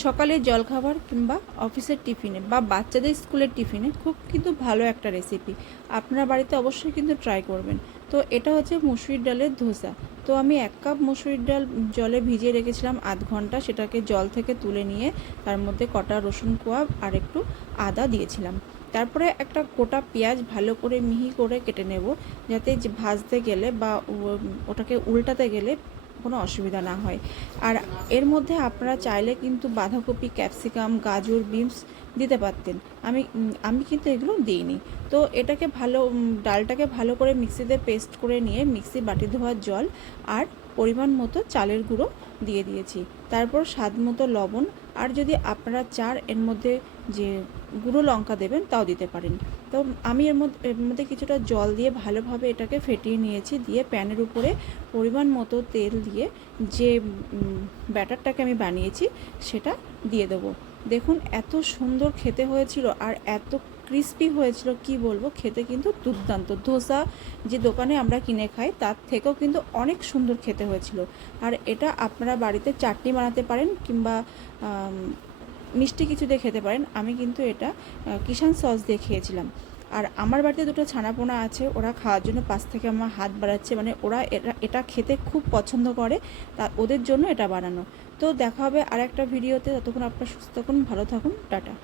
সকালে জলখাবার কিংবা অফিসের টিফিনে বা বাচ্চাদের স্কুলের টিফিনে খুব কিন্তু ভালো একটা রেসিপি আপনারা বাড়িতে অবশ্যই কিন্তু ট্রাই করবেন। তো এটা হচ্ছে মুসুরির ডালের ধোসা। তো আমি এক কাপ মুসুরির ডাল জলে ভিজিয়ে রেখেছিলাম আধ ঘণ্টা। সেটাকে জল থেকে তুলে নিয়ে তার মধ্যে কটা রসুন কোয়া আর একটু আদা দিয়েছিলাম। তারপরে একটা গোটা পেঁয়াজ ভালো করে মিহি করে কেটে নেব। যাতে ভাজতে গেলে বা ওটাকে উল্টাতে গেলে কোনো অসুবিধা না হয়। আর এর মধ্যে আপনারা চাইলে কিন্তু বাঁধাকপি, ক্যাপসিকাম, গাজর, বিনস দিতে পারতেন। আমি আমি কিন্তু এগুলো দিইনি। তো এটাকে ভালো ডালটাকে ভালো করে মিক্সিতে পেস্ট করে নিয়ে মিক্সি বাটি ধোয়ার জল আর পরিমাণ মতো চালের গুঁড়ো দিয়ে দিয়েছি। তারপর স্বাদ মতো লবণ আর যদি আপনারা চার এর মধ্যে যে গুঁড়ো লঙ্কা দেবেন তাও দিতে পারেন। তো আমি এর মধ্যে এর মধ্যে কিছুটা জল দিয়ে ভালোভাবে এটাকে ফেটিয়ে নিয়েছি, দিয়ে প্যানের উপরে পরিমাণ মতো তেল দিয়ে যে ব্যাটারটাকে আমি বানিয়েছি সেটা দিয়ে দেবো। দেখুন এত সুন্দর খেতে হয়েছিল আর এত ক্রিস্পি হয়েছিল, কি বলব? খেতে কিন্তু দুর্দান্ত। ধোসা যে দোকানে আমরা কিনে খাই, তার থেকেও কিন্তু অনেক সুন্দর খেতে হয়েছিল। আর এটা আপনারা বাড়িতে চাটনি বানাতে পারেন কিংবা মিষ্টি কিছু দিয়ে খেতে পারেন। আমি কিন্তু এটা কিষান সস দিয়ে খেয়েছিলাম। আর আমার বাড়িতে দুটো ছানাপোনা আছে, ওরা খাওয়ার জন্য পাশ থেকে আমার হাত বাড়াচ্ছে। মানে ওরা এটা এটা খেতে খুব পছন্দ করে, তা ওদের জন্য এটা বানানো। তো দেখা হবে আর একটা ভিডিওতে। ততক্ষণ আপনার সুস্থ থাকুন, ভালো থাকুন, টাটা।